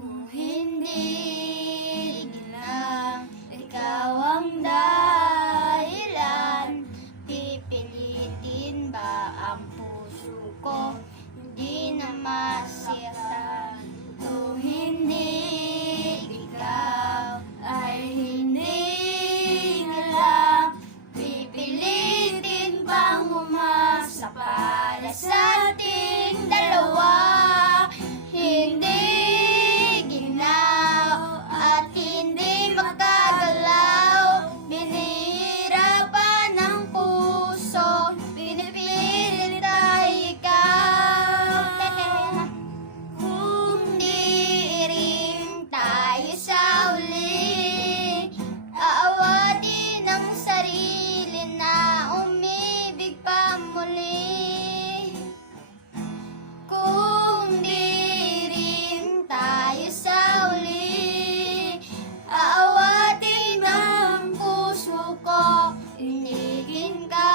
Kung hindi lang ikaw ang dahilan, pipilitin ba ang puso ko hindi na masaktan? Kung hindi ikaw ay hindi na lang, pipilitin bang umasa para sa ating dalawa? Hindi ginaw at hindi makagalaw, binihirapan ng puso, pinipilit ay ikaw. Kung di rin tayo sa uli, aawatin ang sarili na umibig pa muli. Kung di rin tayo sa uli, aawatin ang puso ko, inigin ka.